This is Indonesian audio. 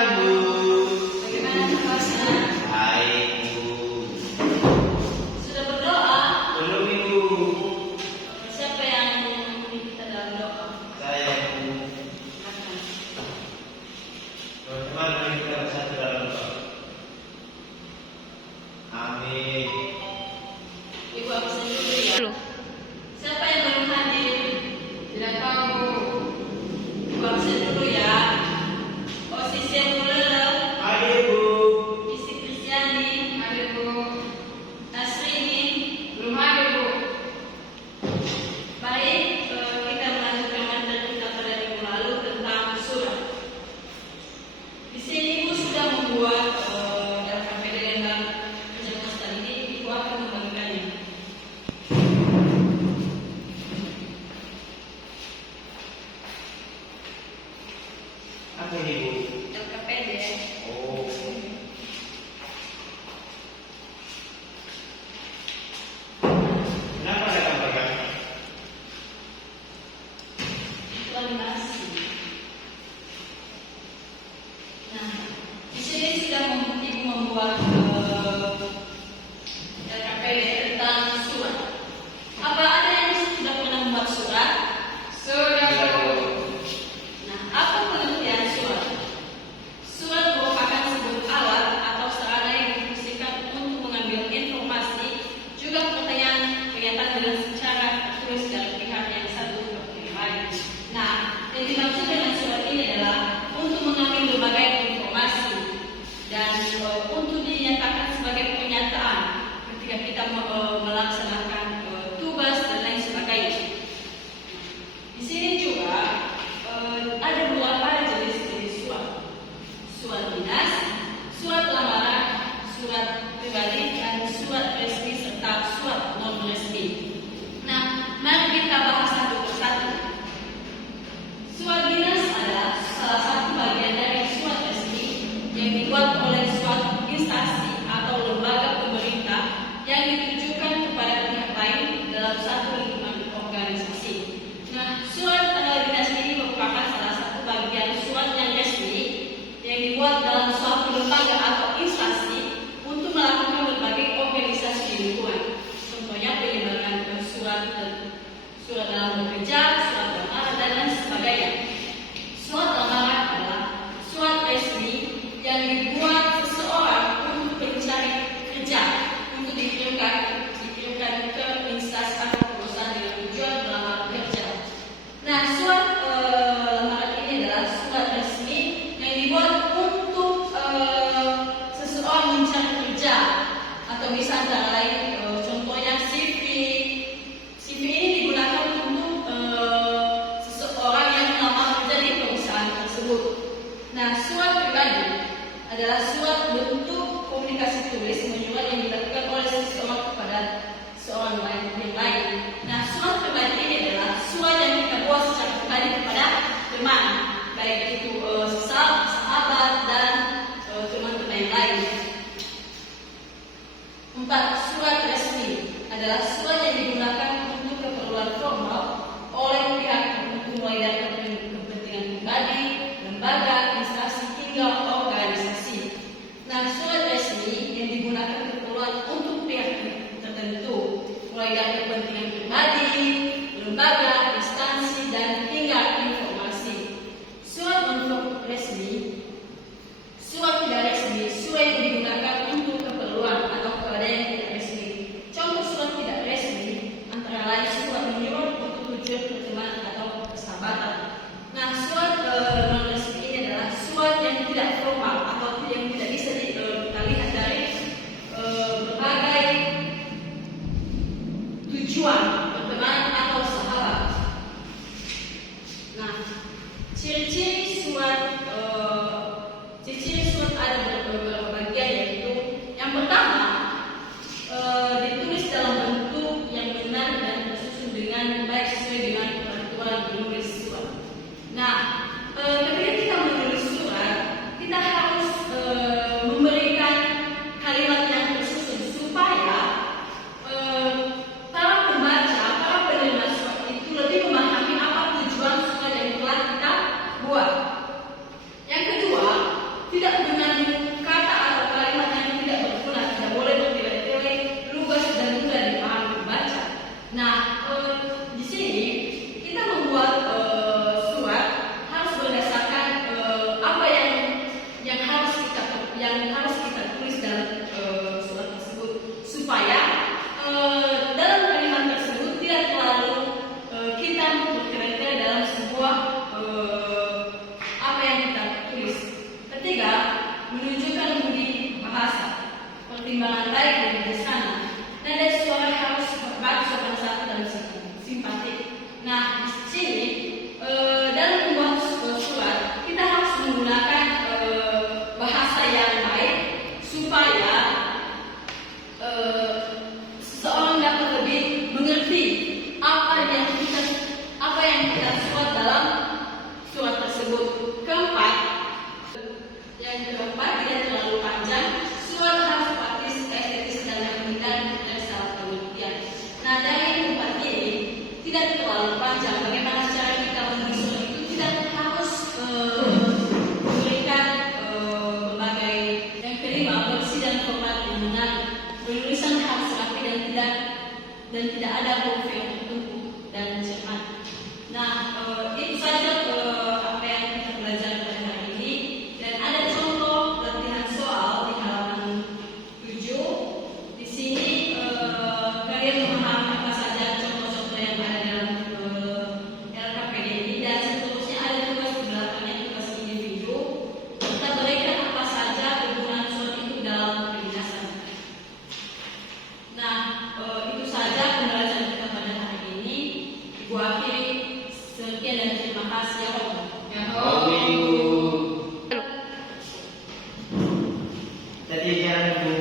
Bu. Bagaimana kabarnya? Baik, Bu. Sudah berdoa? Belum, Ibu. Siapa yang memimpin kita dalam doa? Saya, Bu. Teman-teman, mari kita bersatu dalam doa. Amin. Ibu absen dulu ya. Siapa yang belum hadir? Tidak tahu. Ibu absen dulu ya. Posisi yang mulai. Hadir, Bu. Isi Kristiani. Hadir Bu. Nasrini. Belum ada, Bu. Baik, kita melanjutkan materi kita pada minggu lalu tentang surat. Di sini Ibu sudah membuat LKPD dan kerja master ini. Ibu akan membagikannya. Apa ini, Bu? LKPD. Oh. Kenapa ada gambarnya? Itu animasi. Nah, di sini sudah Ibu membuat LKPD tentang surat. Apa ada yang sudah pernah membuat surat? Sudah, Bu. Nah, apa pengertian surat? Surat merupakan sebuah alat atau sarana yang difungsikan untuk mengambil informasi, juga pernyataan dengan secara tertulis dari pihak yang satu ke pihak lain. Nah, yang dimaksud dengan surat ini adalah untuk mengambil berbagai informasi dan untuk dinyatakan sebagai pernyataan ketika kita melaksanakan tugas dan lain sebagainya. Di sini juga ada beberapa jenis surat. Surat dinas, surat lamaran, surat pribadi, dan surat resmi serta surat non resmi. Nah, mari kita bahas satu persatu. Surat dinas adalah salah satu bagian dari surat resmi yang dibuat oleh suatu instansi atau lembaga pemerintah yang ditujukan kepada pihak lain dalam satu lingkungan organisasi. Nah, surat dinas ini merupakan salah satu bagian surat yang resmi yang dibuat dalam suatu lembaga atau instansi untuk melakukan berbagai organisasi di lingkungan. Contohnya penyebaran surat dalam bekerja, surat lamaran, dan lain sebagainya. Surat lamaran adalah surat resmi yang dibuat seseorang untuk mencari kerja, untuk dikirimkan ke instansi atau perusahaan dengan tujuan melamar kerja. Nah, surat lamaran ini adalah surat resmi yang dibuat untuk seseorang mencari kerja, atau bisa antara lain contohnya CV. CV ini digunakan untuk seseorang yang melamar kerja di perusahaan tersebut. Nah, surat pribadi adalah surat bentuk komunikasi tulis menyurat yang dilakukan oleh seseorang kepada seorang yang lain. Nah, surat pribadi ini adalah surat yang kita buat secara pribadi kepada teman, baik itu sahabat dan teman-teman yang lain. 4. Surat resmi adalah surat yang digunakan untuk keperluan formal oleh pihak tertentu, mulai dari kepentingan pribadi, lembaga, instansi hingga organisasi. Nah, surat resmi yang digunakan keperluan untuk pihak tertentu, mulai dari kepentingan pribadi, lembaga, instansi, dan hingga informasi. Surat non resmi, surat tidak resmi, surat yang digunakan untuk keperluan atau keadaan yang tidak resmi. Contoh surat tidak resmi antara lain surat menyurat untuk tujuan pertemanan atau persahabatan. Nah, surat non resmi ini adalah surat yang tidak formal atau yang tidak bisa kita lihat dari berbagai tujuan pertemanan atau sahabat. Nah, ciri-ciri surat ada beberapa bagian, yaitu yang pertama ditulis dalam bentuk yang benar dan tersusun dengan baik sesuai dengan peraturan menulis surat. Nah, ketika kita menulis surat, kita harus memberikan kalimat yang tersusun supaya para pembaca, para penerima surat itu lebih memahami apa tujuan surat yang telah kita buat. pertimbangan baik dari bijaksana. Nada suara harus bagus, sopan santun dan simpatik. Nah, di sini dalam membuat surat kita harus menggunakan bahasa yang baik supaya seseorang dapat lebih mengerti apa yang kita surat dalam surat tersebut. Yang keempat, tidak terlalu panjang. Surat harus praktis, estetis, dan menghindar dari salah pengertian. Nah, dari tempat ini tidak terlalu panjang. Bagaimana cara kita menulis surat itu tidak harus memberikan berbagai. Yang kelima, bersih dan format yang benar. Penulisan harus rapi dan tidak ada huruf yang tertumpuk dan cermat. Nah, itu saja apa yang kita belajar pada hari ini. Dan ada contoh latihan soal di halaman 7. Di sini kalian memahami apa saja contoh-contoh yang ada dalam LKPD ini, dan seterusnya ada tugas di belakangnya, tugas individu. Kita berikan apa saja kegunaan surat itu dalam kedinasan. Nah, itu saja pembelajaran kita pada hari ini. Ibu akhiri, sekian dan terima kasih. Ya Tadi jangan